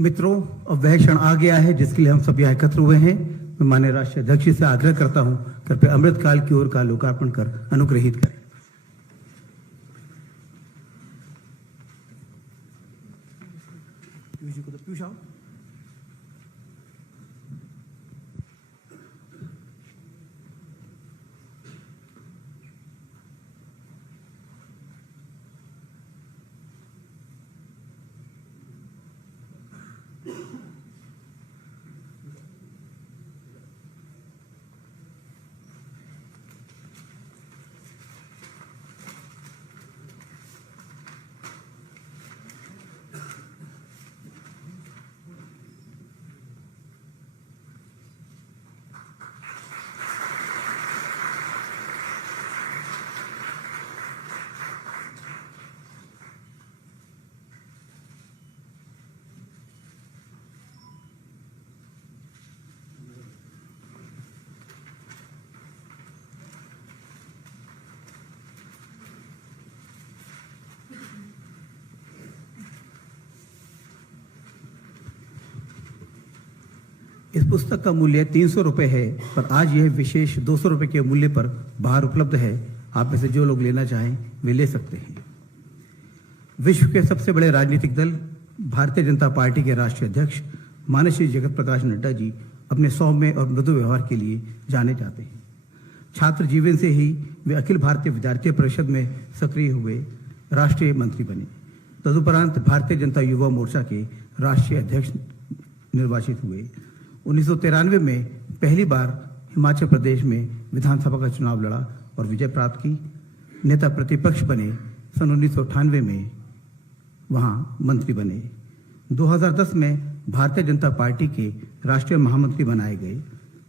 मित्रों, अब वह क्षण आ गया है जिसके लिए हम सब यहाँ एकत्र हुए हैं। मैं माननीय राष्ट्रीय अध्यक्ष जी से आग्रह करता हूं, कृपया अमृतकाल की ओर का लोकार्पण कर अनुग्रहित करें। इस पुस्तक का मूल्य 300 रुपये है, पर आज यह विशेष 200 रुपये के मूल्य पर बाहर उपलब्ध है। आप में से जो लोग लेना चाहें वे ले सकते हैं। विश्व के सबसे बड़े राजनीतिक दल भारतीय जनता पार्टी के राष्ट्रीय अध्यक्ष माननीय श्री जगत प्रकाश नड्डा जी अपने सौम्य और मृदु व्यवहार के लिए जाने जाते हैं। छात्र जीवन से ही वे अखिल भारतीय विद्यार्थी परिषद में सक्रिय हुए, राष्ट्रीय मंत्री बने। तदुपरांत भारतीय जनता युवा मोर्चा के राष्ट्रीय अध्यक्ष निर्वाचित हुए। 1993 में पहली बार हिमाचल प्रदेश में विधानसभा का चुनाव लड़ा और विजय प्राप्त की। नेता प्रतिपक्ष बने। सन 1998 में वहां मंत्री बने। 2010 में भारतीय जनता पार्टी के राष्ट्रीय महामंत्री बनाए गए।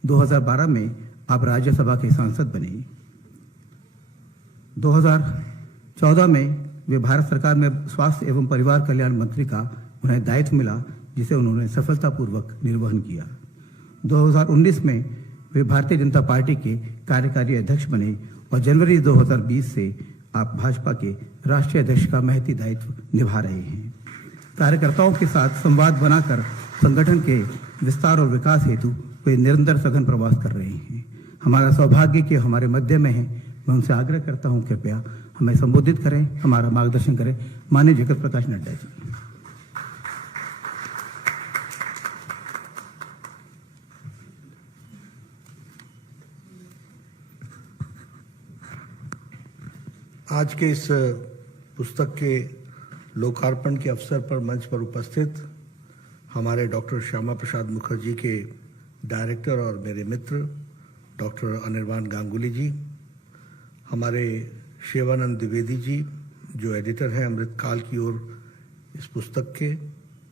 2012 में आप राज्यसभा के सांसद बने। 2014 में वे भारत सरकार में स्वास्थ्य एवं परिवार कल्याण मंत्री का उन्हें दायित्व मिला, जिसे उन्होंने सफलतापूर्वक निर्वहन किया। 2019 में वे भारतीय जनता पार्टी के कार्यकारी अध्यक्ष बने और जनवरी 2020 से आप भाजपा के राष्ट्रीय अध्यक्ष का महती दायित्व निभा रहे हैं। कार्यकर्ताओं के साथ संवाद बनाकर संगठन के विस्तार और विकास हेतु वे निरंतर सघन प्रवास कर रहे हैं। हमारा सौभाग्य कि हमारे मध्य में है। मैं उनसे आग्रह करता हूं, कृपया हमें संबोधित करें, हमारा मार्गदर्शन करें। माननीय जगत प्रकाश नड्डा जी। आज के इस पुस्तक के लोकार्पण के अवसर पर मंच पर उपस्थित हमारे डॉक्टर श्यामा प्रसाद मुखर्जी के डायरेक्टर और मेरे मित्र डॉक्टर अनिर्बान गांगुली जी, हमारे शिवानंद द्विवेदी जी जो एडिटर हैं अमृतकाल की ओर इस पुस्तक के,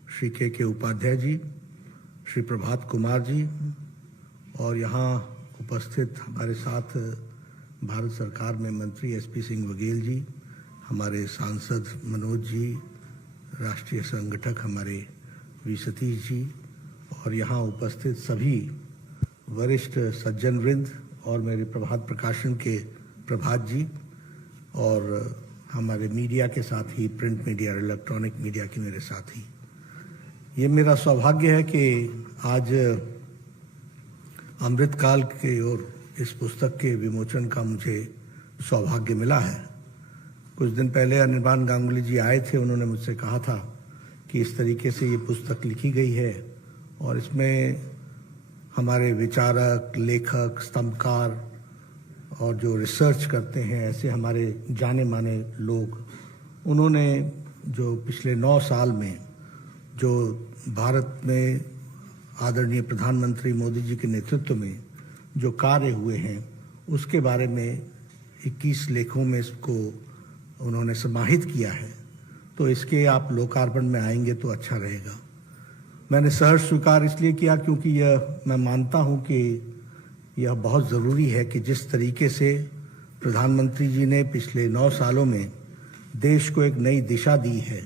श्री के उपाध्याय जी, श्री प्रभात कुमार जी, और यहाँ उपस्थित हमारे साथ भारत सरकार में मंत्री एसपी सिंह बघेल जी, हमारे सांसद मनोज जी, राष्ट्रीय संगठक हमारे वी सतीश जी, और यहाँ उपस्थित सभी वरिष्ठ सज्जन वृंद और मेरे प्रभात प्रकाशन के प्रभात जी, और हमारे मीडिया के साथ ही प्रिंट मीडिया और इलेक्ट्रॉनिक मीडिया के मेरे साथी। ये मेरा सौभाग्य है कि आज अमृतकाल की ओर इस पुस्तक के विमोचन का मुझे सौभाग्य मिला है। कुछ दिन पहले अनिर्बान गांगुली जी आए थे। उन्होंने मुझसे कहा था कि इस तरीके से ये पुस्तक लिखी गई है और इसमें हमारे विचारक, लेखक, स्तंभकार और जो रिसर्च करते हैं ऐसे हमारे जाने माने लोग, उन्होंने जो पिछले 9 साल में जो भारत में आदरणीय प्रधानमंत्री मोदी जी के नेतृत्व में जो कार्य हुए हैं उसके बारे में 21 लेखों में इसको उन्होंने समाहित किया है। तो इसके आप लोकार्पण में आएंगे तो अच्छा रहेगा। मैंने सहर्ष स्वीकार इसलिए किया क्योंकि यह मैं मानता हूं कि यह बहुत ज़रूरी है कि जिस तरीके से प्रधानमंत्री जी ने पिछले 9 सालों में देश को एक नई दिशा दी है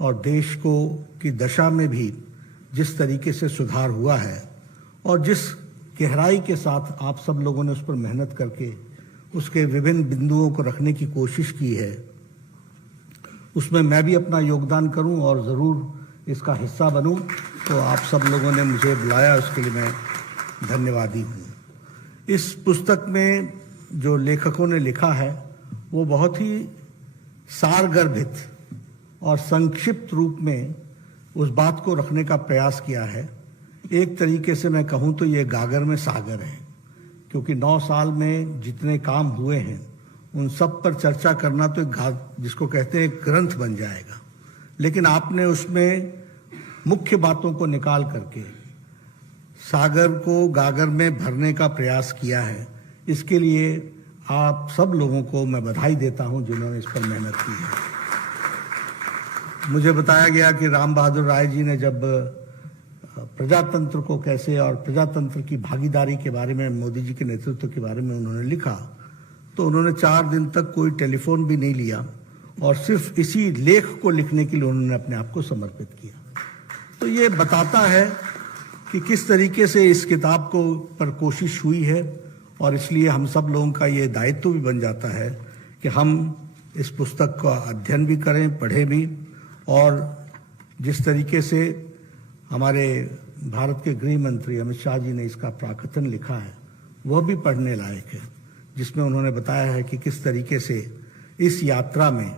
और देश को की दशा में भी जिस तरीके से सुधार हुआ है और जिस गहराई के साथ आप सब लोगों ने उस पर मेहनत करके उसके विभिन्न बिंदुओं को रखने की कोशिश की है, उसमें मैं भी अपना योगदान करूं और ज़रूर इसका हिस्सा बनूं, तो आप सब लोगों ने मुझे बुलाया, उसके लिए मैं धन्यवादी हूँ। इस पुस्तक में जो लेखकों ने लिखा है वो बहुत ही सारगर्भित और संक्षिप्त रूप में उस बात को रखने का प्रयास किया है। एक तरीके से मैं कहूँ तो ये गागर में सागर है, क्योंकि 9 साल में जितने काम हुए हैं उन सब पर चर्चा करना तो जिसको कहते हैं ग्रंथ बन जाएगा, लेकिन आपने उसमें मुख्य बातों को निकाल करके सागर को गागर में भरने का प्रयास किया है। इसके लिए आप सब लोगों को मैं बधाई देता हूं जिन्होंने इस पर मेहनत की है। मुझे बताया गया कि राम बहादुर राय जी ने जब प्रजातंत्र को कैसे और प्रजातंत्र की भागीदारी के बारे में, मोदी जी के नेतृत्व के बारे में उन्होंने लिखा, तो उन्होंने 4 दिन तक कोई टेलीफोन भी नहीं लिया और सिर्फ इसी लेख को लिखने के लिए उन्होंने अपने आप को समर्पित किया। तो ये बताता है कि किस तरीके से इस किताब को पर कोशिश हुई है, और इसलिए हम सब लोगों का ये दायित्व भी बन जाता है कि हम इस पुस्तक का अध्ययन भी करें, पढ़ें भी, और जिस तरीके से हमारे भारत के गृह मंत्री अमित शाह जी ने इसका प्राकथन लिखा है वह भी पढ़ने लायक है, जिसमें उन्होंने बताया है कि किस तरीके से इस यात्रा में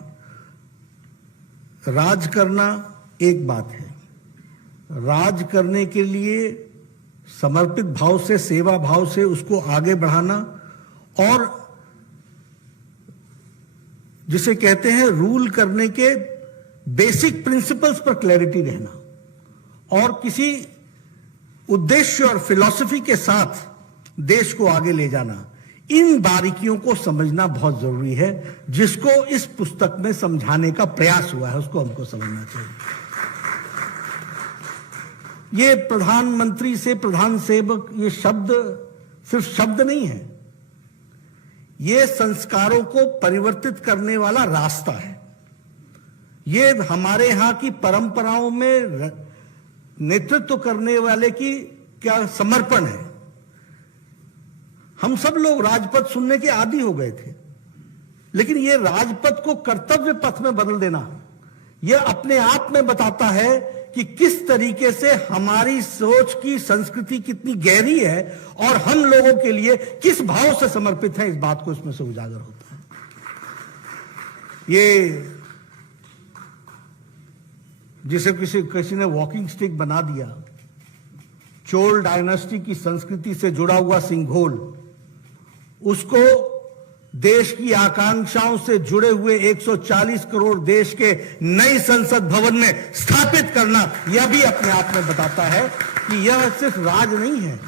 राज करना एक बात है, राज करने के लिए समर्पित भाव से, सेवा भाव से उसको आगे बढ़ाना, और जिसे कहते हैं रूल करने के बेसिक प्रिंसिपल्स पर क्लैरिटी रहना, और किसी उद्देश्य और फिलॉसफी के साथ देश को आगे ले जाना, इन बारीकियों को समझना बहुत जरूरी है, जिसको इस पुस्तक में समझाने का प्रयास हुआ है उसको हमको समझना चाहिए। ये प्रधानमंत्री से प्रधान सेवक, ये शब्द सिर्फ शब्द नहीं है, ये संस्कारों को परिवर्तित करने वाला रास्ता है। ये हमारे यहां की परंपराओं में नेतृत्व करने वाले की क्या समर्पण है। हम सब लोग राजपथ सुनने के आदी हो गए थे, लेकिन ये राजपथ को कर्तव्य पथ में बदल देना, यह अपने आप में बताता है कि किस तरीके से हमारी सोच की संस्कृति कितनी गहरी है और हम लोगों के लिए किस भाव से समर्पित है, इस बात को इसमें से उजागर होता है। ये जिसे किसी ने वॉकिंग स्टिक बना दिया, चोल डायनेस्टी की संस्कृति से जुड़ा हुआ सिंघोल, उसको देश की आकांक्षाओं से जुड़े हुए 140 करोड़ देश के नई संसद भवन में स्थापित करना, यह भी अपने आप में बताता है कि यह सिर्फ राज नहीं है,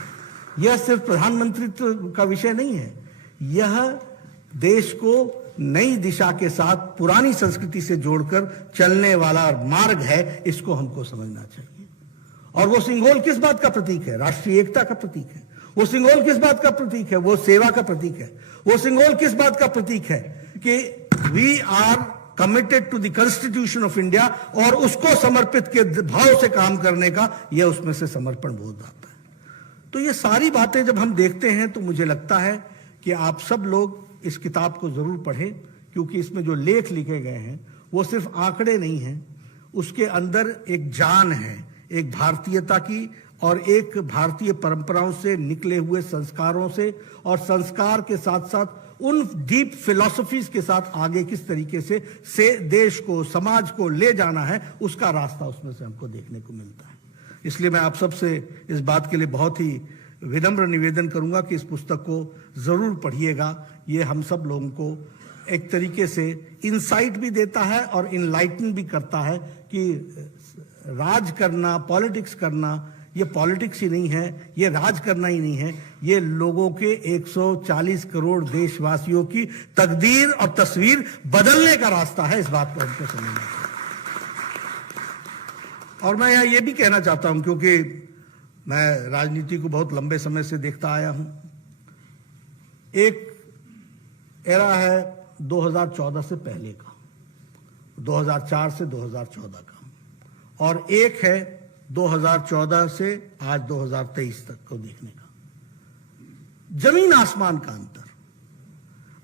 यह सिर्फ प्रधानमंत्रित्व का विषय नहीं है, यह देश को नई दिशा के साथ पुरानी संस्कृति से जोड़कर चलने वाला मार्ग है। इसको हमको समझना चाहिए। और वो सिंघोल किस बात का प्रतीक है? राष्ट्रीय एकता का प्रतीक है। वो सिंघोल किस बात का प्रतीक है? वो सेवा का प्रतीक है। वो सिंघोल किस बात का प्रतीक है? कि we are committed to the constitution of India, और उसको समर्पित के भाव से काम करने का यह उसमें से समर्पण बोध आता है। तो ये सारी बातें जब हम देखते हैं तो मुझे लगता है कि आप सब लोग इस किताब को जरूर पढ़ें, क्योंकि इसमें जो लेख लिखे गए हैं वो सिर्फ आंकड़े नहीं हैं, उसके अंदर एक जान है, एक भारतीयता की और एक भारतीय परंपराओं से निकले हुए संस्कारों से, और संस्कार के साथ साथ उन डीप फिलॉसफीज के साथ आगे किस तरीके से देश को, समाज को ले जाना है, उसका रास्ता उसमें से हमको देखने को मिलता है। इसलिए मैं आप सबसे इस बात के लिए बहुत ही विनम्र निवेदन करूंगा कि इस पुस्तक को जरूर पढ़िएगा। ये हम सब लोगों को एक तरीके से इंसाइट भी देता है और इनलाइटन भी करता है कि राज करना, पॉलिटिक्स करना, ये पॉलिटिक्स ही नहीं है, ये राज करना ही नहीं है, ये लोगों के 140 करोड़ देशवासियों की तकदीर और तस्वीर बदलने का रास्ता है। इस बात को हमको समझना चाहिए। और मैं यहाँ ये भी कहना चाहता हूं, क्योंकि मैं राजनीति को बहुत लंबे समय से देखता आया हूं। एक एरा है 2014 से पहले का, 2004 से 2014 का, और एक है 2014 से आज 2023 तक को देखने का। जमीन आसमान का अंतर।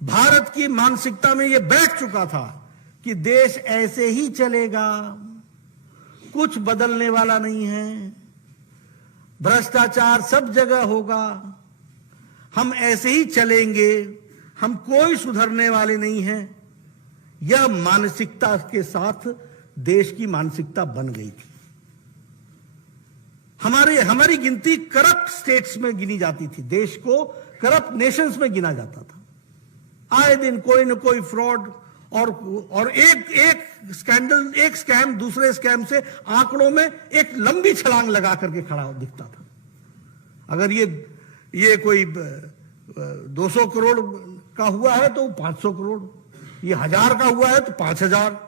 भारत की मानसिकता में यह बैठ चुका था कि देश ऐसे ही चलेगा, कुछ बदलने वाला नहीं है, भ्रष्टाचार सब जगह होगा, हम ऐसे ही चलेंगे, हम कोई सुधरने वाले नहीं हैं। यह मानसिकता के साथ देश की मानसिकता बन गई थी। हमारी गिनती करप्ट स्टेट्स में गिनी जाती थी, देश को करप्ट नेशंस में गिना जाता था। आए दिन कोई न कोई फ्रॉड और एक स्कैंडल, एक स्कैम दूसरे स्कैम से आंकड़ों में एक लंबी छलांग लगा करके खड़ा दिखता था। अगर ये कोई 200 करोड़ का हुआ है तो 500 करोड़, ये 1000 का हुआ है तो 5000,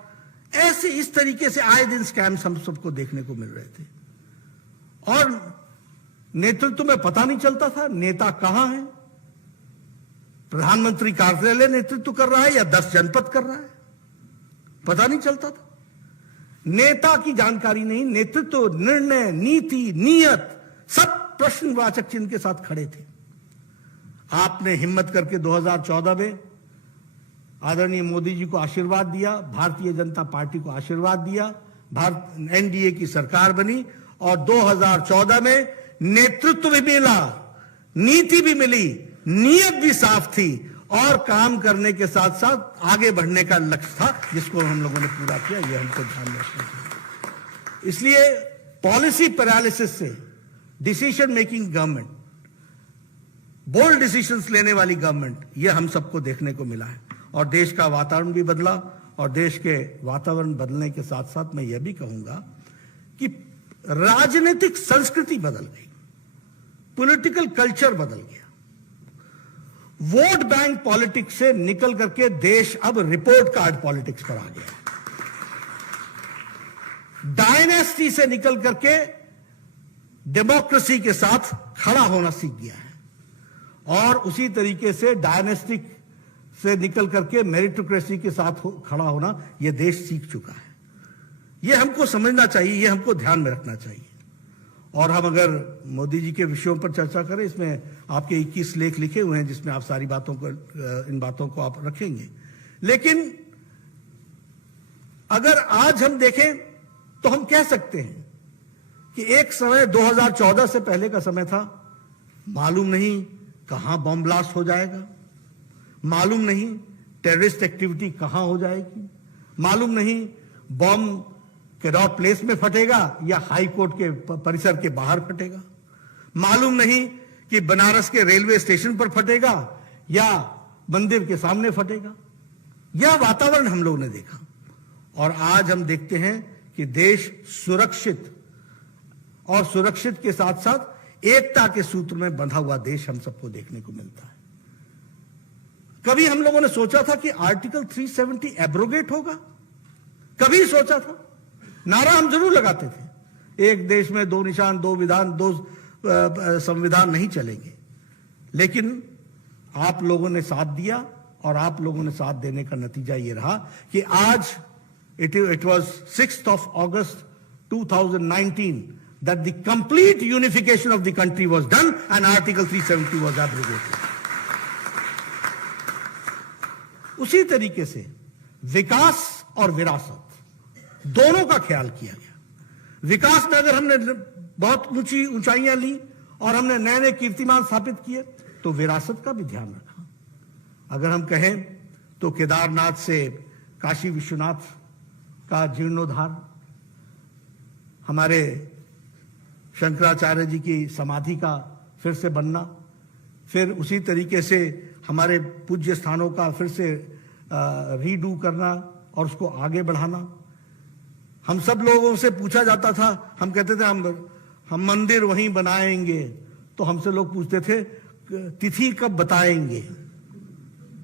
ऐसे इस तरीके से आए दिन स्कैम्स हम सबको देखने को मिल रहे थे। और नेतृत्व में पता नहीं चलता था नेता कहां है, प्रधानमंत्री कार्यालय नेतृत्व कर रहा है या 10 जनपद कर रहा है, पता नहीं चलता था। नेता की जानकारी नहीं, नेतृत्व, निर्णय, नीति, नियत सब प्रश्नवाचक चिन्ह के साथ खड़े थे। आपने हिम्मत करके 2014 में आदरणीय मोदी जी को आशीर्वाद दिया, भारतीय जनता पार्टी को आशीर्वाद दिया, एनडीए की सरकार बनी और 2014 में नेतृत्व भी मिला, नीति भी मिली, नीयत भी साफ थी और काम करने के साथ साथ आगे बढ़ने का लक्ष्य था जिसको हम लोगों ने पूरा किया। यह हमको ध्यान में रखना चाहिए। इसलिए पॉलिसी पैरालिसिस से decision making government, bold decisions लेने वाली गवर्नमेंट, यह हम सबको देखने को मिला है। और देश का वातावरण भी बदला और देश के वातावरण बदलने के साथ साथ मैं यह भी कहूंगा कि राजनीतिक संस्कृति बदल गई, पॉलिटिकल कल्चर बदल गया। वोट बैंक पॉलिटिक्स से निकल करके देश अब रिपोर्ट कार्ड पॉलिटिक्स पर आ गया। डायनेस्टी से निकल करके डेमोक्रेसी के साथ खड़ा होना सीख गया है और उसी तरीके से डायनेस्टिक से निकल करके मेरिटोक्रेसी के साथ खड़ा होना यह देश सीख चुका है। यह हमको समझना चाहिए, यह हमको ध्यान में रखना चाहिए। और हम अगर मोदी जी के विषयों पर चर्चा करें, इसमें आपके 21 लेख लिखे हुए हैं जिसमें आप सारी बातों को, इन बातों को आप रखेंगे। लेकिन अगर आज हम देखें तो हम कह सकते हैं कि एक समय 2014 से पहले का समय था, मालूम नहीं कहां बॉम्ब ब्लास्ट हो जाएगा, मालूम नहीं टेररिस्ट एक्टिविटी कहां हो जाएगी, मालूम नहीं बॉम्ब कैरॉट प्लेस में फटेगा या हाई कोर्ट के परिसर के बाहर फटेगा, मालूम नहीं कि बनारस के रेलवे स्टेशन पर फटेगा या मंदिर के सामने फटेगा। यह वातावरण हम लोगों ने देखा और आज हम देखते हैं कि देश सुरक्षित और सुरक्षित के साथ साथ एकता के सूत्र में बंधा हुआ देश हम सबको देखने को मिलता है। कभी हम लोगों ने सोचा था कि आर्टिकल 370 एब्रोगेट होगा? कभी सोचा था? नारा हम जरूर लगाते थे, एक देश में दो निशान, दो विधान, दो संविधान नहीं चलेंगे। लेकिन आप लोगों ने साथ दिया और आप लोगों ने साथ देने का नतीजा यह रहा कि आज it was 6th of August 2019 that the complete unification of the country was done and Article 370 was abrogated. उसी तरीके से विकास और विरासत दोनों का ख्याल किया गया। विकास में अगर हमने बहुत ऊंची ऊंचाइयां ली और हमने नए नए कीर्तिमान स्थापित किए तो विरासत का भी ध्यान रखा। अगर हम कहें तो केदारनाथ से काशी विश्वनाथ का जीर्णोद्धार, हमारे शंकराचार्य जी की समाधि का फिर से बनना, फिर उसी तरीके से हमारे पूज्य स्थानों का फिर से रीडू करना और उसको आगे बढ़ाना। हम सब लोगों से पूछा जाता था, हम कहते थे हम मंदिर वहीं बनाएंगे, तो हमसे लोग पूछते थे तिथि कब बताएंगे।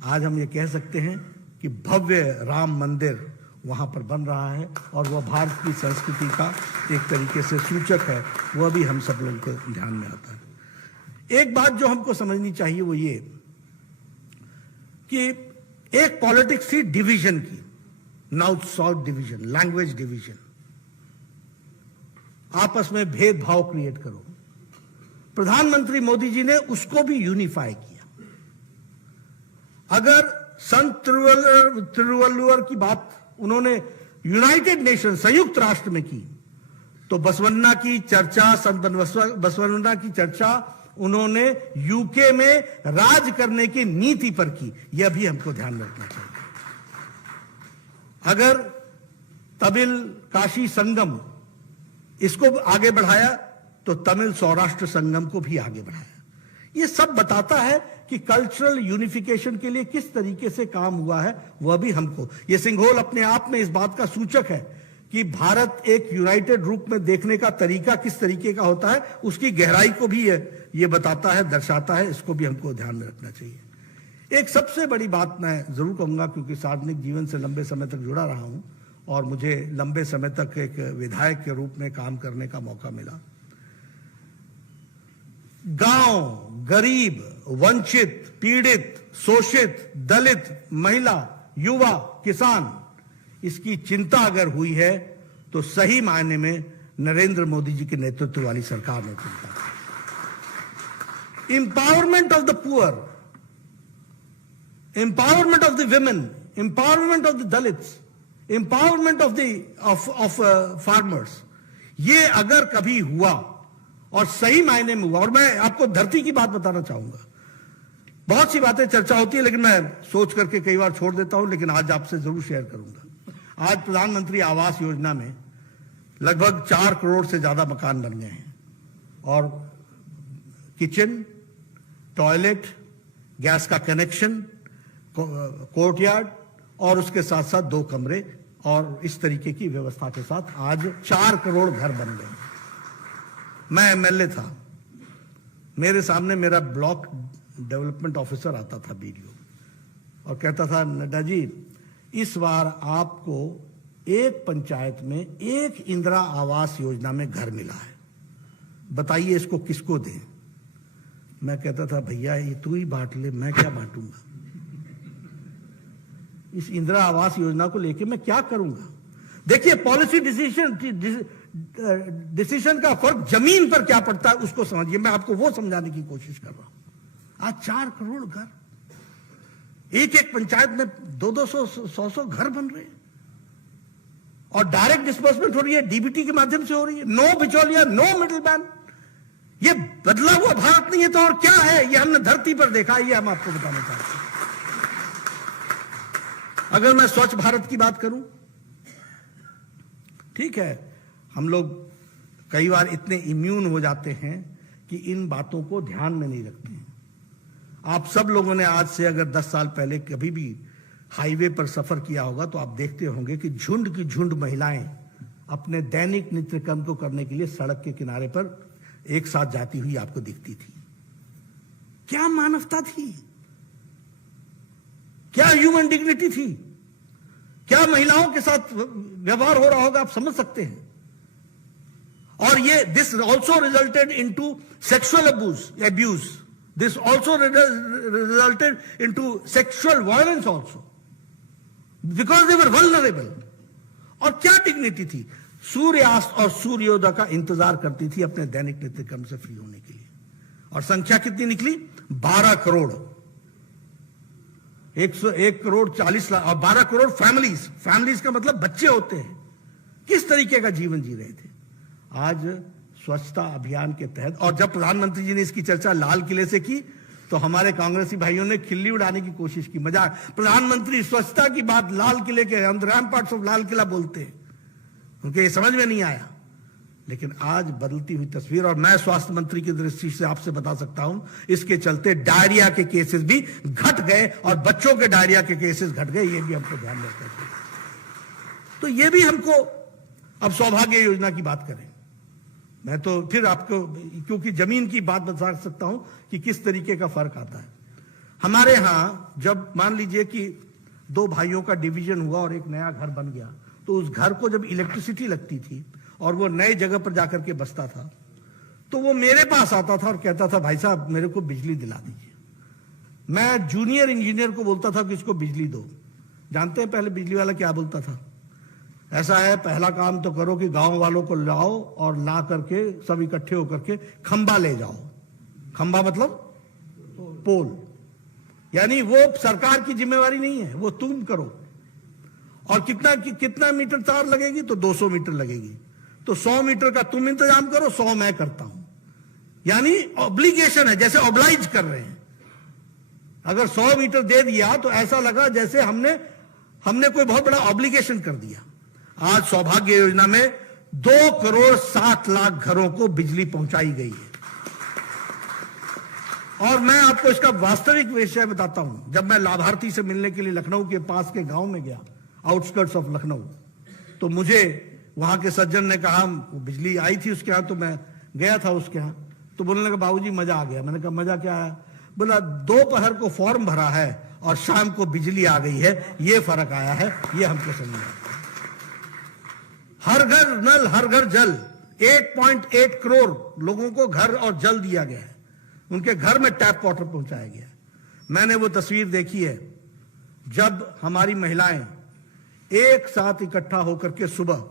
आज हम ये कह सकते हैं कि भव्य राम मंदिर वहां पर बन रहा है और वह भारत की संस्कृति का एक तरीके से सूचक है, वह भी हम सब लोगों को ध्यान में आता है। एक बात जो हमको समझनी चाहिए वो ये कि एक पॉलिटिक्स थी डिवीजन की, north south division, language division, आपस में भेदभाव क्रिएट करो। प्रधानमंत्री मोदी जी ने उसको भी यूनिफाई किया। अगर संत तिरुवल्लुवर की बात उन्होंने यूनाइटेड नेशन, संयुक्त राष्ट्र में की, तो बसवन्ना की चर्चा, संत बसवन्ना की चर्चा उन्होंने यूके में राज करने की नीति पर की। यह भी हमको ध्यान में रखना चाहिए। अगर तमिल काशी संगम इसको आगे बढ़ाया तो तमिल सौराष्ट्र संगम को भी आगे बढ़ाया। यह सब बताता है कि कल्चरल यूनिफिकेशन के लिए किस तरीके से काम हुआ है, वह भी हमको, यह सिंघोल अपने आप में इस बात का सूचक है कि भारत एक यूनाइटेड रूप में देखने का तरीका किस तरीके का होता है, उसकी गहराई को भी ये बताता है, दर्शाता है। इसको भी हमको ध्यान में रखना चाहिए। एक सबसे बड़ी बात मैं जरूर कहूंगा, क्योंकि सार्वजनिक जीवन से लंबे समय तक जुड़ा रहा हूं और मुझे लंबे समय तक एक विधायक के रूप में काम करने का मौका मिला। गांव, गरीब, वंचित, पीड़ित, शोषित, दलित, महिला, युवा, किसान, इसकी चिंता अगर हुई है तो सही मायने में नरेंद्र मोदी जी के नेतृत्व वाली सरकार ने चिंता की। Empowerment of the poor, empowerment of the women, empowerment of the Dalits, empowerment of farmers, ये अगर कभी हुआ और सही मायने में हुआ, और मैं आपको धरती की बात बताना चाहूंगा। बहुत सी बातें चर्चा होती है लेकिन मैं सोच करके कई बार छोड़ देता हूं, लेकिन आज आपसे जरूर शेयर करूंगा। आज प्रधानमंत्री आवास योजना में लगभग 4 करोड़ से ज्यादा मकान बन गए हैं और किचन, टॉयलेट, गैस का कनेक्शन, कोर्टयार्ड और उसके साथ साथ 2 कमरे और इस तरीके की व्यवस्था के साथ आज 4 करोड़ घर बन गए। मैं एमएलए था, मेरे सामने मेरा ब्लॉक डेवलपमेंट ऑफिसर आता था बीडीओ और कहता था, नड्डा जी इस बार आपको एक पंचायत में एक इंदिरा आवास योजना में घर मिला है, बताइए इसको किसको दें। मैं कहता था, भैया ये तू ही बांट ले, मैं क्या बांटूंगा, इस इंदिरा आवास योजना को लेके मैं क्या करूंगा। देखिए पॉलिसी डिसीजन का फर्क जमीन पर क्या पड़ता है उसको समझिए। मैं आपको वो समझाने की कोशिश कर रहा हूं। आज 4 करोड़ घर, एक एक पंचायत में 200 100 घर बन रहे हैं और डायरेक्ट डिस्बर्समेंट हो रही है, डीबीटी के माध्यम से हो रही है। नो बिचौलिया, नो मिडिल मैन। ये बदला हुआ भारत नहीं है तो और क्या है, ये हमने धरती पर देखा है, ये हम आपको बताना चाहते हैं। अगर मैं स्वच्छ भारत की बात करूं, ठीक है, हम लोग कई बार इतने इम्यून हो जाते हैं कि इन बातों को ध्यान में नहीं रखते हैं। आप सब लोगों ने आज से अगर 10 साल पहले कभी भी हाईवे पर सफर किया होगा तो आप देखते होंगे कि झुंड की झुंड महिलाएं अपने दैनिक नित्य कर्म को करने के लिए सड़क के किनारे पर एक साथ जाती हुई आपको दिखती थी। क्या मानवता थी, क्या ह्यूमन डिग्निटी थी, क्या महिलाओं के साथ व्यवहार हो रहा होगा, आप समझ सकते हैं। और ये this also resulted into sexual abuse, this also resulted into sexual violence also because they were vulnerable। और क्या डिग्निटी थी, सूर्यास्त और सूर्योदय का इंतजार करती थी अपने दैनिक नित्य कर्म से फ्री होने के लिए। और संख्या कितनी निकली, 12 करोड़, 101 करोड़ 40 लाख और 12 करोड़ फैमिलीज का मतलब बच्चे होते हैं। किस तरीके का जीवन जी रहे थे। आज स्वच्छता अभियान के तहत, और जब प्रधानमंत्री जी ने इसकी चर्चा लाल किले से की तो हमारे कांग्रेसी भाइयों ने खिल्ली उड़ाने की कोशिश की, मजाक। प्रधानमंत्री स्वच्छता की बात लाल किले के रैम्पार्ट्स ऑफ लाल किला बोलते हैं, उनके ये समझ में नहीं आया। लेकिन आज बदलती हुई तस्वीर, और मैं स्वास्थ्य मंत्री की दृष्टि से आपसे बता सकता हूं, इसके चलते डायरिया के केसेस भी घट गए और बच्चों के डायरिया के केसेस घट गए। ये भी हमको ध्यान रखना चाहिए। तो ये भी हमको, अब सौभाग्य योजना की बात करें, मैं तो फिर आपको, क्योंकि जमीन की बात बता सकता हूं कि किस तरीके का फर्क आता है। हमारे यहां जब मान लीजिए कि 2 भाइयों का डिवीजन हुआ और एक नया घर बन गया, तो उस घर को जब इलेक्ट्रिसिटी लगती थी और वो नए जगह पर जाकर के बसता था, तो वो मेरे पास आता था और कहता था, भाई साहब मेरे को बिजली दिला दीजिए। मैं जूनियर इंजीनियर को बोलता था कि इसको बिजली दो। जानते हैं पहले बिजली वाला क्या बोलता था, ऐसा है पहला काम तो करो कि गांव वालों को लाओ और ला करके सब इकट्ठे होकर के खंबा ले जाओ। खंबा मतलब पोल, यानी वो सरकार की जिम्मेवारी नहीं है, वो तुम करो। और कितना मीटर तार लगेगी, तो 200 मीटर लगेगी। तो 100 मीटर का तुम इंतजाम करो, 100 मैं करता हूं। यानी ऑब्लिगेशन है, जैसे ऑब्लाइज कर रहे हैं। अगर 100 मीटर दे दिया तो ऐसा लगा जैसे हमने कोई बहुत बड़ा ऑब्लिगेशन कर दिया। आज सौभाग्य योजना में 2,60,00,000 घरों को बिजली पहुंचाई गई है। और मैं आपको इसका वास्तविक विषय बताता हूं। जब मैं लाभार्थी से मिलने के लिए लखनऊ के पास के गांव में गया, आउटस्कर्ट्स ऑफ लखनऊ, तो मुझे वहां के सज्जन ने कहा, वो बिजली आई थी उसके यहां, तो मैं गया था उसके यहां, तो बोलने लगा बाबूजी मजा आ गया। मैंने कहा मजा क्या आया? बोला दोपहर को फॉर्म भरा है और शाम को बिजली आ गई है, ये फर्क आया है, ये हमको समझ। हर घर नल हर घर जल, 8.8 करोड़ लोगों को घर और जल दिया गया है, उनके घर में टैप वाटर पहुंचाया गया है। मैंने वो तस्वीर देखी है जब हमारी महिलाएं एक साथ इकट्ठा होकर के सुबह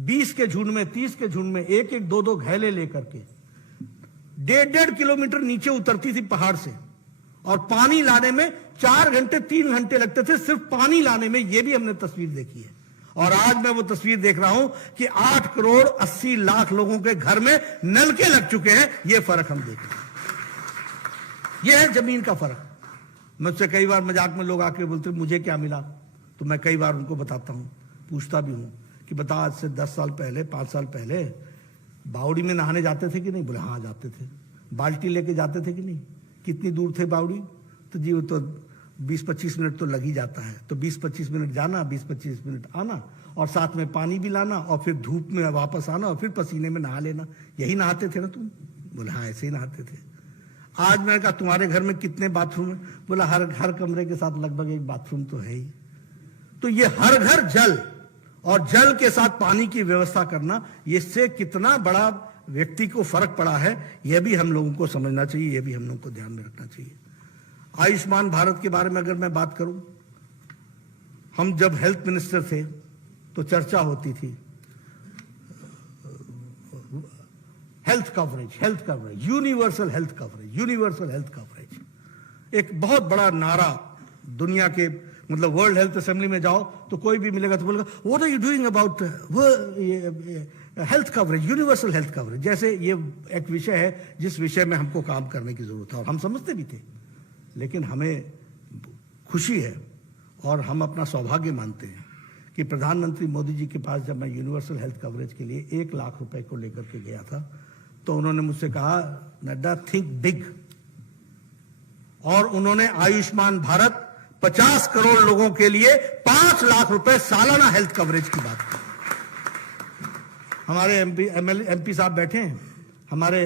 20 के झुंड में, 30 के झुंड में, एक एक दो दो घैले लेकर के 1.5 किलोमीटर नीचे उतरती थी पहाड़ से, और पानी लाने में 4 घंटे 3 घंटे लगते थे, सिर्फ पानी लाने में। यह भी हमने तस्वीर देखी है। और आज मैं वो तस्वीर देख रहा हूं कि 8,80,00,000 लोगों के घर में नलके लग चुके हैं। यह फर्क हम देख रहे हैं। यह है जमीन का फर्क। मुझसे कई बार मजाक में लोग आके बोलते मुझे क्या मिला, तो मैं कई बार उनको बताता हूं, पूछता भी हूं कि बता आज से 10 साल पहले, 5 साल पहले बावड़ी में नहाने जाते थे कि नहीं? बोले हाँ जाते थे। बाल्टी लेके जाते थे कि नहीं? कितनी दूर थे बावड़ी? तो जी वो तो 20-25 मिनट तो लग ही जाता है। तो 20-25 मिनट जाना, 20-25 मिनट आना, और साथ में पानी भी लाना, और फिर धूप में वापस आना, और फिर पसीने में नहा लेना। यही नहाते थे ना तुम? बोला हाँ ऐसे ही नहाते थे। आज मैंने कहा तुम्हारे घर में कितने बाथरूम है? बोला हर कमरे के साथ लगभग एक बाथरूम तो है ही। तो ये हर घर जल, और जल के साथ पानी की व्यवस्था करना, इससे कितना बड़ा व्यक्ति को फर्क पड़ा है, यह भी हम लोगों को समझना चाहिए, यह भी हम लोगों को ध्यान में रखना चाहिए। आयुष्मान भारत के बारे में अगर मैं बात करूं, हम जब हेल्थ मिनिस्टर थे तो चर्चा होती थी health coverage, universal health coverage. एक बहुत बड़ा नारा दुनिया के, मतलब वर्ल्ड हेल्थ असेंबली में जाओ तो कोई भी मिलेगा तो बोलेगा what are you doing about health coverage, universal health coverage. जैसे ये एक विषय है जिस विषय में हमको काम करने की जरूरत है, और हम समझते भी थे। लेकिन हमें खुशी है और हम अपना सौभाग्य मानते हैं कि प्रधानमंत्री मोदी जी के पास जब मैं यूनिवर्सल हेल्थ कवरेज के लिए 1 लाख रुपए को लेकर के गया था, तो उन्होंने मुझसे कहा नड्डा थिंक बिग, और उन्होंने आयुष्मान भारत 50 करोड़ लोगों के लिए 5 लाख रुपए सालाना हेल्थ कवरेज की बात की। हमारे एमपी साहब बैठे हैं, हमारे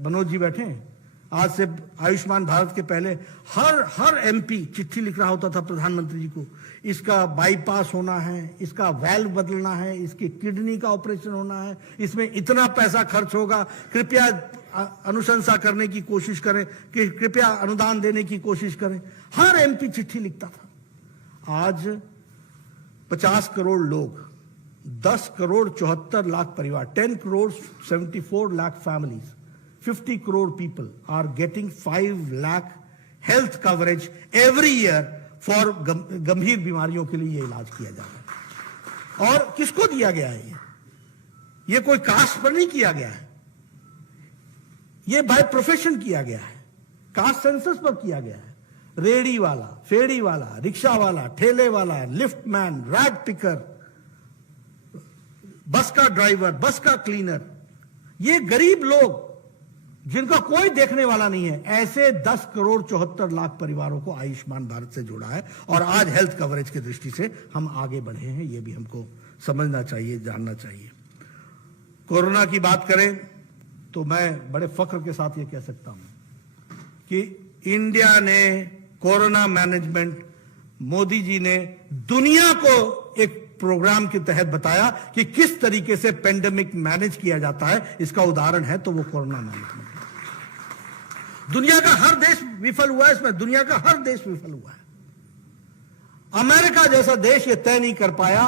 मनोज जी बैठे हैं। आज से आयुष्मान भारत के पहले हर एमपी चिट्ठी लिख रहा होता था प्रधानमंत्री जी को, इसका बाईपास होना है, इसका वाल्व बदलना है, इसकी किडनी का ऑपरेशन होना है, इसमें इतना पैसा खर्च होगा, कृपया अनुशंसा करने की कोशिश करें, कि कृपया अनुदान देने की कोशिश करें। हर एमपी चिट्ठी लिखता था। आज 50 करोड़ लोग, 10 करोड़ 74 लाख परिवार, 10 crore 74 lakh families, 50 crore people are getting 5 lakh health coverage every year for गंभीर बीमारियों के लिए ये इलाज किया जा रहा है। और किसको दिया गया है? ये कोई कास्ट पर नहीं किया गया है, ये बाय प्रोफेशन किया गया है, कास्ट सेंसस पर किया गया है। रेडी वाला, फेड़ी वाला, रिक्शा वाला, ठेले वाला, लिफ्ट मैन, रैग पिकर, बस का ड्राइवर, बस का क्लीनर, ये गरीब लोग जिनका कोई देखने वाला नहीं है, ऐसे 10 करोड़ 74 लाख परिवारों को आयुष्मान भारत से जोड़ा है। और आज हेल्थ कवरेज की दृष्टि से हम आगे बढ़े हैं, यह भी हमको समझना चाहिए, जानना चाहिए। कोरोना की बात करें तो मैं बड़े फख्र के साथ ये कह सकता हूं कि इंडिया ने कोरोना मैनेजमेंट, मोदी जी ने दुनिया को एक प्रोग्राम के तहत बताया कि किस तरीके से पेंडेमिक मैनेज किया जाता है। इसका उदाहरण है तो वो कोरोना मैनेजमेंट। दुनिया का हर देश विफल हुआ है इसमें, दुनिया का हर देश विफल हुआ है। अमेरिका जैसा देश ये तय नहीं कर पाया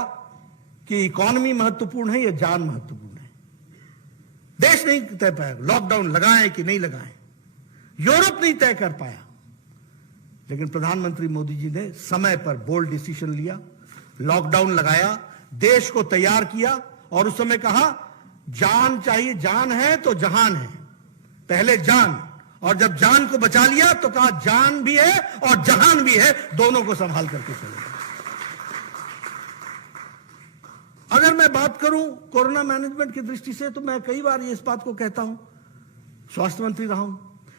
कि इकोनॉमी महत्वपूर्ण है या जान महत्वपूर्ण है। देश नहीं तय पाया लॉकडाउन लगाएं कि नहीं लगाएं। यूरोप नहीं तय कर पाया। लेकिन प्रधानमंत्री मोदी जी ने समय पर बोल्ड डिसीजन लिया, लॉकडाउन लगाया, देश को तैयार किया, और उस समय कहा जान चाहिए, जान है तो जहान है, पहले जान, और जब जान को बचा लिया तो कहा जान भी है और जहान भी है, दोनों को संभाल करके चले। अगर मैं बात करूं कोरोना मैनेजमेंट की दृष्टि से, तो मैं कई बार इस बात को कहता हूं, स्वास्थ्य मंत्री रहा हूं,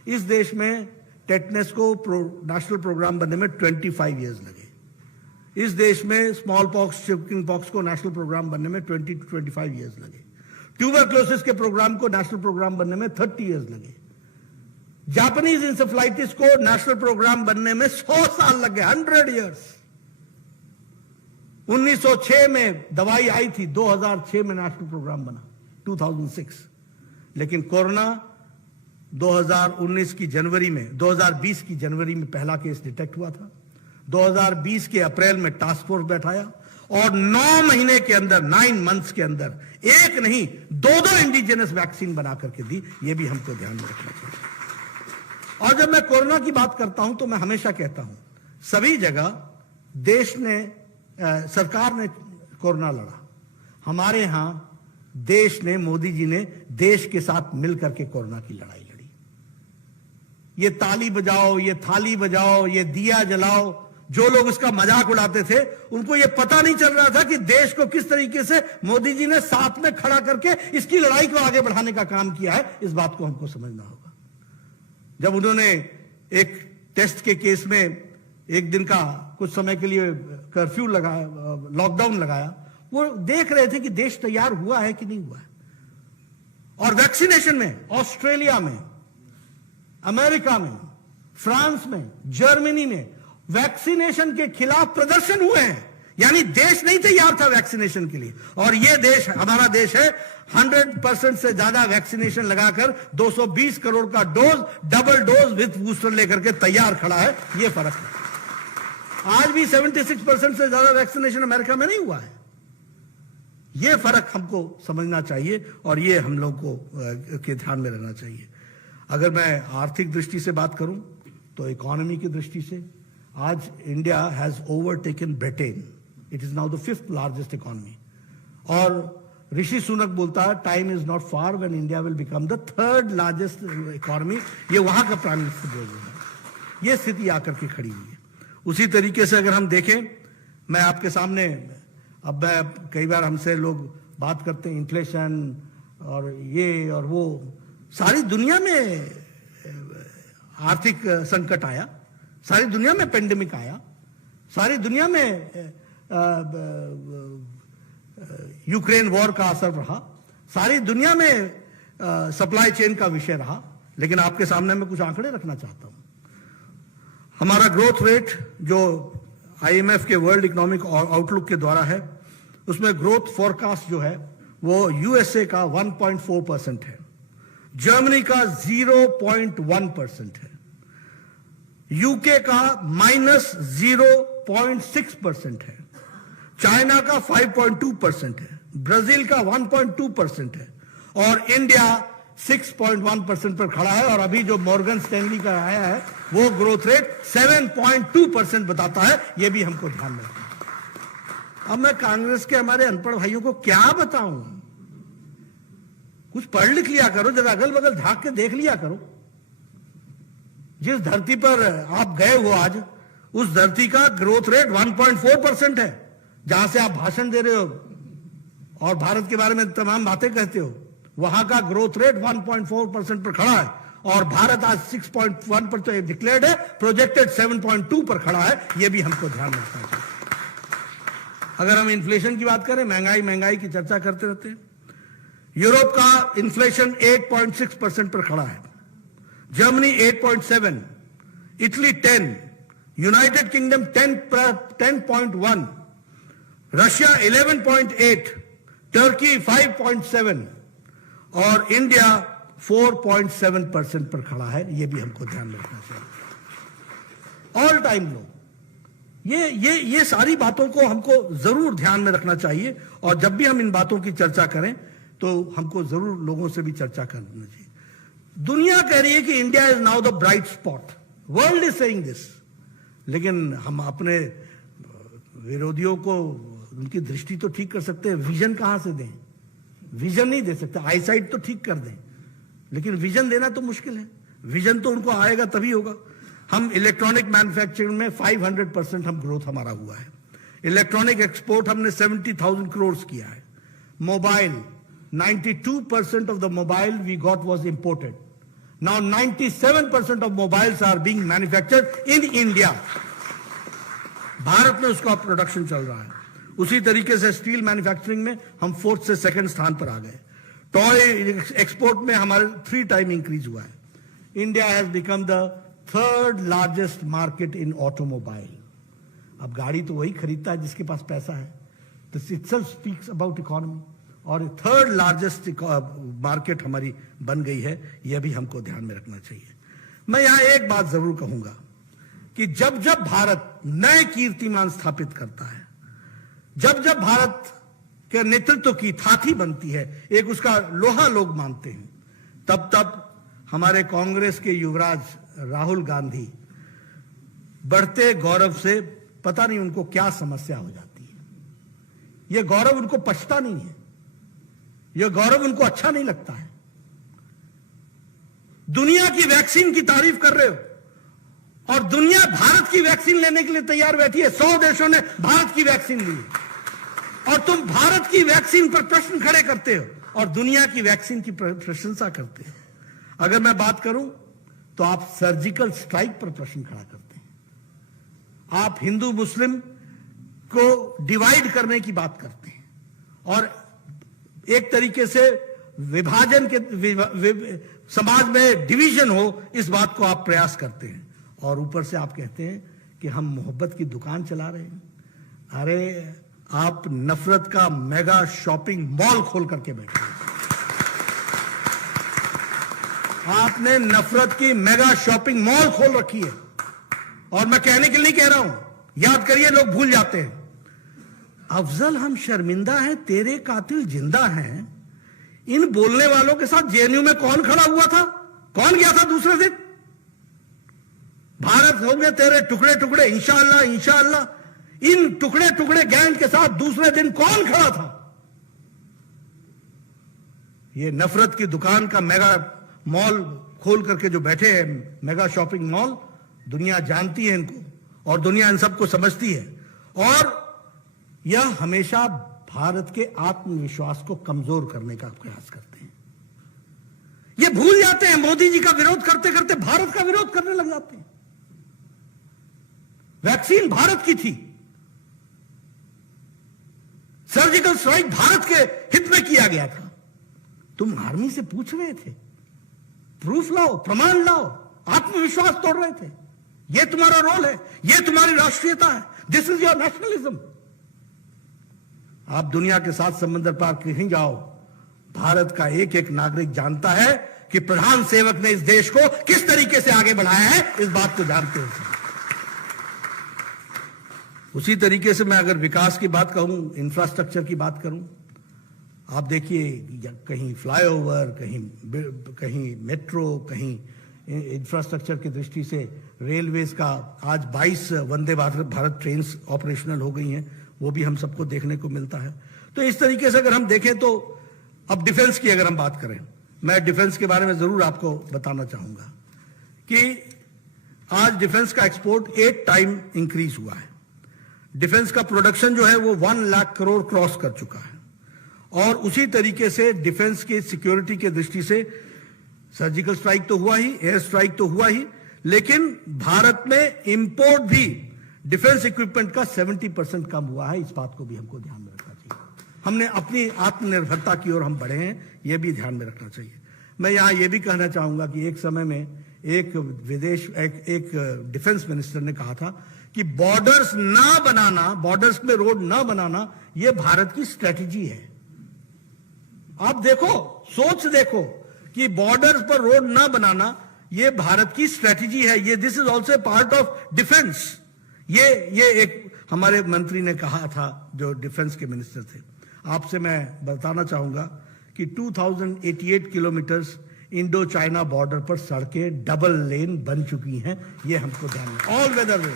इस देश में टेटनेस को नेशनल प्रोग्राम बनने में 25 इयर्स लगे। इस देश में स्मॉल पॉक्स, चिकन पॉक्स को नेशनल प्रोग्राम बनने में 20 to 25 इयर्स लगे। ट्यूबरक्लोसिस के प्रोग्राम को नेशनल प्रोग्राम बनने में 30 इयर्स लगे। जापानीज इंसेफ्लाइटिस को नेशनल प्रोग्राम बनने में 100 साल लगे, 100 इयर्स। 1906 में दवाई आई थी, 2006 में नेशनल प्रोग्राम बना, 2006। लेकिन कोरोना 2019 की जनवरी में, 2020 की जनवरी में पहला केस डिटेक्ट हुआ था। 2020 के अप्रैल में टास्क फोर्स बैठाया और 9 महीने के अंदर, 9 मंथ्स के अंदर एक नहीं 2 इंडिजिनस वैक्सीन बना करके दी। ये भी हमको ध्यान में रखना चाहिए। और जब मैं कोरोना की बात करता हूं तो मैं हमेशा कहता हूं, सभी जगह देश ने, सरकार ने कोरोना लड़ा, हमारे यहां देश ने, मोदी जी ने देश के साथ मिलकर के कोरोना की लड़ाई लड़ी। ये ताली बजाओ, ये थाली बजाओ, ये दिया जलाओ, जो लोग उसका मजाक उड़ाते थे, उनको ये पता नहीं चल रहा था कि देश को किस तरीके से मोदी जी ने साथ में खड़ा करके इसकी लड़ाई को आगे बढ़ाने का काम किया है। इस बात को हमको समझना होगा। जब उन्होंने एक टेस्ट के केस में एक दिन का कुछ समय के लिए कर्फ्यू लगाया, लॉकडाउन लगाया, वो देख रहे थे कि देश तैयार हुआ है कि नहीं हुआ है। और वैक्सीनेशन में ऑस्ट्रेलिया में, अमेरिका में, फ्रांस में, जर्मनी में वैक्सीनेशन के खिलाफ प्रदर्शन हुए हैं। यानी देश नहीं तैयार था वैक्सीनेशन के लिए। और यह देश, हमारा देश है, 100% से ज्यादा वैक्सीनेशन लगाकर 220 करोड़ का dose, double dose with booster लेकर के तैयार खड़ा है। यह फर्क है। आज भी 76% से ज्यादा वैक्सीनेशन अमेरिका में नहीं हुआ है। यह फर्क हमको समझना चाहिए और यह हम लोग को के ध्यान में रहना चाहिए। अगर मैं आर्थिक दृष्टि से बात करूं तो इकोनॉमी की दृष्टि से आज India has overtaken Britain. It is now the 5th largest economy. और ऋषि सुनक बोलता है, time is not far when India will become the 3rd largest economy. ये वहां का प्राइम मिनिस्टर बोल रहा है। ये स्थिति आकर के खड़ी हुई है। उसी तरीके से अगर हम देखें, मैं आपके सामने, अब मैं कई बार हमसे लोग बात करते हैं इन्फ्लेशन और ये और वो, सारी दुनिया में आर्थिक संकट आया, सारी दुनिया में पेंडेमिक आया, सारी दुनिया में यूक्रेन वॉर का असर रहा, सारी दुनिया में सप्लाई चेन का विषय रहा। लेकिन आपके सामने मैं कुछ आंकड़े रखना चाहता हूं। हमारा ग्रोथ रेट जो IMF के वर्ल्ड इकोनॉमिक आउटलुक के द्वारा है, उसमें ग्रोथ फोरकास्ट जो है वो USA का 1.4% है, जर्मनी का 0.1% है, UK का -0.6% है, चाइना का 5.2% है, ब्राजील का 1.2% है और इंडिया 6.1% पर खड़ा है। और अभी जो मॉर्गन स्टैनली का आया है वो ग्रोथ रेट 7.2% बताता है। ये भी हमको ध्यान में रखना है। अब मैं कांग्रेस के हमारे अनपढ़ भाइयों को क्या बताऊं? कुछ पढ़ लिख लिया करो, जरा अगल बगल झांक के देख लिया करो। जिस धरती पर आप गए हो आज, उस धरती का ग्रोथ रेट 1.4% है। जहां से आप भाषण दे रहे हो और भारत के बारे में तमाम बातें कहते हो, वहां का ग्रोथ रेट 1.4% पर खड़ा है और भारत आज 6.1 पर तो डिक्लेयर्ड है, प्रोजेक्टेड 7.2 पर खड़ा है। यह भी हमको ध्यान रखना चाहिए। अगर हम इन्फ्लेशन की बात करें, महंगाई की चर्चा करते रहते हैं। यूरोप का इन्फ्लेशन 8.6% पर खड़ा है, Germany 8.7, Italy 10, United kingdom 10.1, Russia 11.8, Turkey 5.7 और इंडिया 4.7% पर खड़ा है। यह भी हमको ध्यान में रखना चाहिए। ऑल टाइम लो। ये सारी बातों को हमको जरूर ध्यान में रखना चाहिए और जब भी हम इन बातों की चर्चा करें तो हमको जरूर लोगों से भी चर्चा करना चाहिए। दुनिया कह रही है कि India is now the bright spot, world is saying this, लेकिन हम अपने विरोधियों को उनकी दृष्टि तो ठीक कर सकते हैं, विजन कहां से दें? विजन नहीं दे सकते। आईसाइट तो ठीक कर दें, लेकिन विजन देना तो मुश्किल है। विजन तो उनको आएगा तभी होगा। हम इलेक्ट्रॉनिक मैन्युफैक्चरिंग में 500% हम ग्रोथ हमारा हुआ है। इलेक्ट्रॉनिक एक्सपोर्ट हमने 70,000 करोड़ किया है। Mobile 92% of the mobile we got was imported. Now 97% of mobiles are being manufactured in India. Bharat में उसका प्रोडक्शन चल रहा है। उसी तरीके से स्टील मैन्युफैक्चरिंग में हम 4th से 2nd स्थान पर आ गए। टॉय एक्सपोर्ट में हमारे 3 टाइम इंक्रीज हुआ है। India has become the 3rd largest market in automobile. अब गाड़ी तो वही खरीदता है जिसके पास पैसा है। This itself speaks about economy. और 3rd लार्जेस्ट मार्केट हमारी बन गई है। यह भी हमको ध्यान में रखना चाहिए। मैं यहां एक बात जरूर कहूंगा कि जब जब भारत नए कीर्तिमान स्थापित करता है, जब जब भारत के नेतृत्व की थाथी बनती है, एक उसका लोहा लोग मानते हैं, तब तब हमारे कांग्रेस के युवराज राहुल गांधी बढ़ते गौरव से पता नहीं उनको क्या समस्या हो जाती है। यह गौरव उनको पछता नहीं है, यह गौरव उनको अच्छा नहीं लगता है। दुनिया की वैक्सीन की तारीफ कर रहे हो और दुनिया भारत की वैक्सीन लेने के लिए तैयार बैठी है। 100 देशों ने भारत की वैक्सीन ली और तुम भारत की वैक्सीन पर प्रश्न खड़े करते हो और दुनिया की वैक्सीन की प्रशंसा करते हो। अगर मैं बात करूं तो आप सर्जिकल स्ट्राइक पर प्रश्न खड़ा करते हैं। आप हिंदू मुस्लिम को डिवाइड करने की बात करते हैं और एक तरीके से विभाजन के समाज में डिवीजन हो, इस बात को आप प्रयास करते हैं। और ऊपर से आप कहते हैं कि हम मोहब्बत की दुकान चला रहे हैं। अरे आप नफरत का मेगा शॉपिंग मॉल खोल करके बैठे हैं। आपने नफरत की मेगा शॉपिंग मॉल खोल रखी है। और मैं कहने के लिए नहीं कह रहा हूं, याद करिए, लोग भूल जाते हैं। अफजल हम शर्मिंदा हैं, तेरे कातिल जिंदा हैं। इन बोलने वालों के साथ जेएनयू में कौन खड़ा हुआ था? कौन गया था दूसरे दिन? भारत हो गए तेरे टुकड़े टुकड़े, इंशाअल्लाह इंशाअल्लाह। इन टुकड़े टुकड़े गैंग के साथ दूसरे दिन कौन खड़ा था? ये नफरत की दुकान का मेगा मॉल खोल करके जो बैठे हैं, मेगा शॉपिंग मॉल, दुनिया जानती है इनको और दुनिया इन सबको समझती है। और यह हमेशा भारत के आत्मविश्वास को कमजोर करने का प्रयास करते हैं। ये भूल जाते हैं, मोदी जी का विरोध करते करते भारत का विरोध करने लग जाते हैं। वैक्सीन भारत की थी, सर्जिकल स्ट्राइक भारत के हित में किया गया था। तुम आर्मी से पूछ रहे थे, प्रूफ लाओ, प्रमाण लाओ, आत्मविश्वास तोड़ रहे थे। यह तुम्हारा रोल है, यह तुम्हारी राष्ट्रीयता है। This is your nationalism. आप दुनिया के साथ समंदर पार कहीं जाओ, भारत का एक एक नागरिक जानता है कि प्रधान सेवक ने इस देश को किस तरीके से आगे बढ़ाया है। इस बात को जानते हो। उसी तरीके से मैं अगर विकास की बात कहूं, इंफ्रास्ट्रक्चर की बात करूं, आप देखिए कहीं फ्लाईओवर, कहीं मेट्रो, कहीं इंफ्रास्ट्रक्चर की दृष्टि से रेलवेज का आज 22 वंदे भारत ट्रेन ऑपरेशनल हो गई हैं। वो भी हम सबको देखने को मिलता है। तो इस तरीके से अगर हम देखें तो अब डिफेंस की अगर हम बात करें, मैं डिफेंस के बारे में जरूर आपको बताना चाहूंगा कि आज डिफेंस का एक्सपोर्ट 8 टाइम इंक्रीज हुआ है। डिफेंस का प्रोडक्शन जो है वो 1 लाख करोड़ क्रॉस कर चुका है। और उसी तरीके से डिफेंस की सिक्योरिटी के दृष्टि से सर्जिकल स्ट्राइक तो हुआ ही, एयर स्ट्राइक तो हुआ ही, लेकिन भारत में इंपोर्ट भी डिफेंस इक्विपमेंट का 70% कम हुआ है। इस बात को भी हमको ध्यान में रखना चाहिए। हमने अपनी आत्मनिर्भरता की ओर हम बढ़े हैं, यह भी ध्यान में रखना चाहिए। मैं यहां यह भी कहना चाहूंगा कि एक समय में एक डिफेंस मिनिस्टर ने कहा था कि बॉर्डर्स ना बनाना, बॉर्डर्स में रोड ना बनाना, यह भारत की स्ट्रेटजी है। आप देखो, सोच देखो कि बॉर्डर्स पर रोड ना बनाना यह भारत की स्ट्रेटजी है। ये this is also part of defence. ये एक हमारे मंत्री ने कहा था जो डिफेंस के मिनिस्टर थे। आपसे मैं बताना चाहूंगा कि 2088 किलोमीटर्स इंडो चाइना बॉर्डर पर सड़कें डबल लेन बन चुकी हैं। ये हमको ध्यान में, ऑल वेदर वे।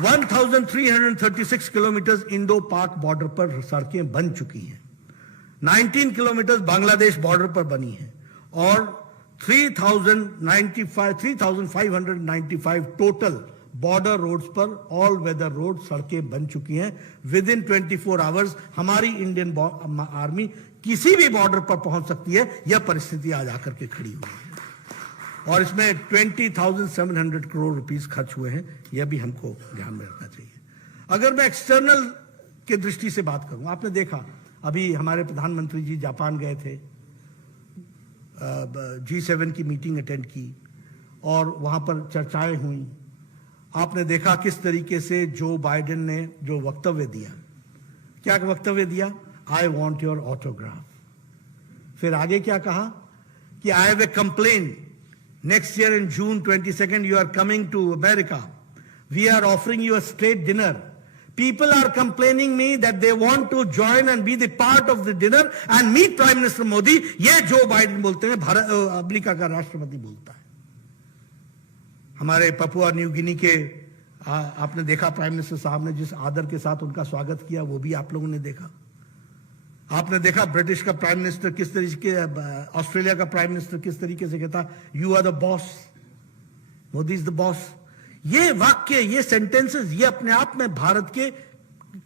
1336 किलोमीटर्स इंडो पाक बॉर्डर पर सड़कें बन चुकी हैं। 19 किलोमीटर बांग्लादेश बॉर्डर पर बनी है और 3,595 टोटल बॉर्डर रोड्स पर ऑल वेदर रोड सड़कें बन चुकी हैं। विद इन 24 आवर्स हमारी इंडियन आर्मी किसी भी बॉर्डर पर पहुंच सकती है। यह परिस्थिति आज आकर के खड़ी हुई है और इसमें 20,700 करोड़ रुपीस खर्च हुए हैं। यह भी हमको ध्यान में रखना चाहिए। अगर मैं एक्सटर्नल के दृष्टि से बात करूं, आपने देखा अभी हमारे प्रधानमंत्री जी जापान गए थे, G7 की मीटिंग अटेंड की और वहां पर चर्चाएं हुई। आपने देखा किस तरीके से जो बाइडेन ने जो वक्तव्य दिया, क्या वक्तव्य दिया, आई वॉन्ट योर ऑटोग्राफ। फिर आगे क्या कहा कि I have a complain, next year in June 22 you are coming to America, we are offering you a state dinner, people are complaining me that they want to join and be the part of the dinner and meet Prime Minister Modi। ये Joe Biden बोलते हैं, Bharat America का राष्ट्रपति बोलता है। हमारे Papua New Guinea के आपने देखा प्राइम मिनिस्टर साहब ने जिस आदर के साथ उनका स्वागत किया, वो भी आप लोगों ने देखा। आपने देखा ब्रिटिश का प्राइम मिनिस्टर किस तरीके, ऑस्ट्रेलिया का प्राइम मिनिस्टर किस तरीके से कहता, you are the boss, Modi is the boss. ये वाक्य, ये सेंटेंसेस, ये अपने आप में भारत के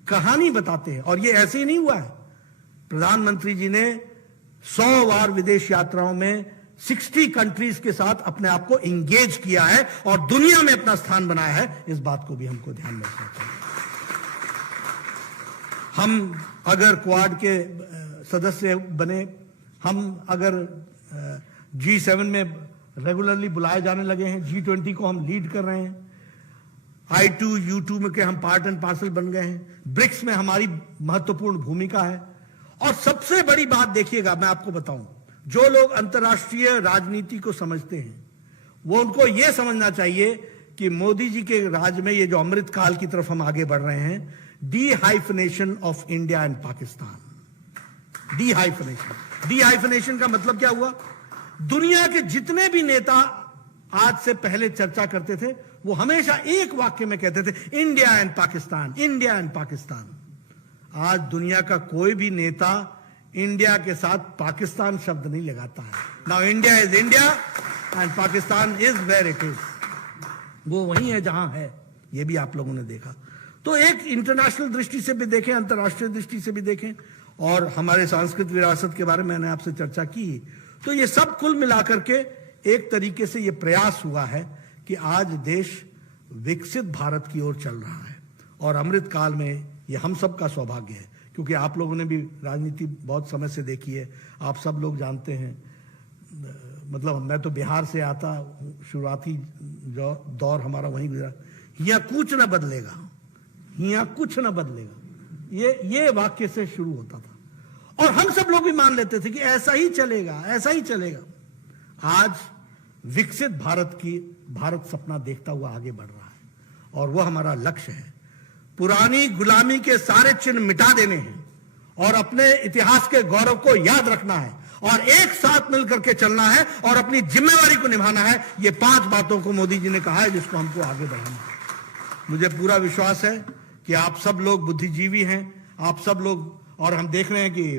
कहानी बताते हैं। और ये ऐसे ही नहीं हुआ है। प्रधानमंत्री जी ने 100 बार विदेश यात्राओं में 60 कंट्रीज के साथ अपने आप को एंगेज किया है और दुनिया में अपना स्थान बनाया है। इस बात को भी हमको ध्यान में रखना चाहिए। हम अगर क्वाड के सदस्य बने, हम अगर G7 में रेगुलरली बुलाए जाने लगे हैं, G20 को हम लीड कर रहे हैं, I2 U2 में के हम पार्ट एंड पार्सल बन गए हैं, ब्रिक्स में हमारी महत्वपूर्ण भूमिका है। और सबसे बड़ी बात देखिएगा, मैं आपको बताऊं, जो लोग अंतर्राष्ट्रीय राजनीति को समझते हैं वो उनको यह समझना चाहिए कि मोदी जी के राज में ये जो अमृत काल की तरफ हम आगे बढ़ रहे हैं, डीहाइफनेशन ऑफ इंडिया एंड पाकिस्तान। डीहाइफनेशन का मतलब क्या हुआ? दुनिया के जितने भी नेता आज से पहले चर्चा करते थे, वो हमेशा एक वाक्य में कहते थे, India and Pakistan, India and Pakistan. आज दुनिया का कोई भी नेता इंडिया के साथ पाकिस्तान शब्द नहीं लगाता है। Now India is India and Pakistan is where it is. वो वही है जहां है। ये भी आप लोगों ने देखा। तो एक इंटरनेशनल दृष्टि से भी देखें, अंतर्राष्ट्रीय दृष्टि से भी देखें, और हमारे सांस्कृतिक विरासत के बारे में मैंने आपसे चर्चा की। तो ये सब कुल मिलाकर के एक तरीके से ये प्रयास हुआ है कि आज देश विकसित भारत की ओर चल रहा है। और अमृत काल में ये हम सब का सौभाग्य है, क्योंकि आप लोगों ने भी राजनीति बहुत समय से देखी है। आप सब लोग जानते हैं, मतलब मैं तो बिहार से आता, शुरुआती जो दौर हमारा वहीं गुजरा। यहाँ कुछ न बदलेगा, यहाँ कुछ न बदलेगा, ये वाक्य से शुरू होता था। और हम सब लोग भी मान लेते थे कि ऐसा ही चलेगा, ऐसा ही चलेगा। आज विकसित भारत सपना देखता हुआ आगे बढ़ रहा है और वह हमारा लक्ष्य है। पुरानी गुलामी के सारे चिन्ह मिटा देने हैं और अपने इतिहास के गौरव को याद रखना है और एक साथ मिलकर के चलना है और अपनी जिम्मेवारी को निभाना है। ये 5 बातों को मोदी जी ने कहा है, जिसको हमको आगे बढ़ाना है। मुझे पूरा विश्वास है कि आप सब लोग बुद्धिजीवी हैं, आप सब लोग, और हम देख रहे हैं कि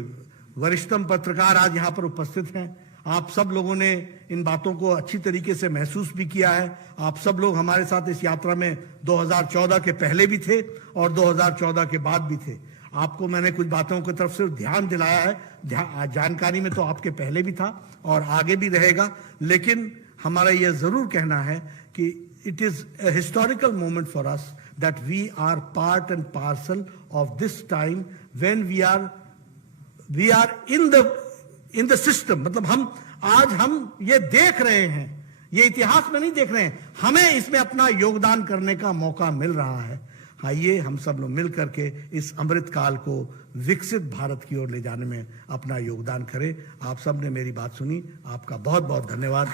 वरिष्ठतम पत्रकार आज यहां पर उपस्थित हैं। आप सब लोगों ने इन बातों को अच्छी तरीके से महसूस भी किया है। आप सब लोग हमारे साथ इस यात्रा में 2014 के पहले भी थे और 2014 के बाद भी थे। आपको मैंने कुछ बातों की तरफ से ध्यान दिलाया है। जानकारी में तो आपके पहले भी था और आगे भी रहेगा, लेकिन हमारा यह जरूर कहना है कि it is a historical moment for us that we are part and parcel of this time when we are in the system। मतलब हम ये देख रहे हैं, ये इतिहास में नहीं देख रहे हैं, हमें इसमें अपना योगदान करने का मौका मिल रहा है। आइए हम सब लोग मिल करके इस अमृत काल को विकसित भारत की ओर ले जाने में अपना योगदान करें। आप सब ने मेरी बात सुनी, आपका बहुत बहुत धन्यवाद।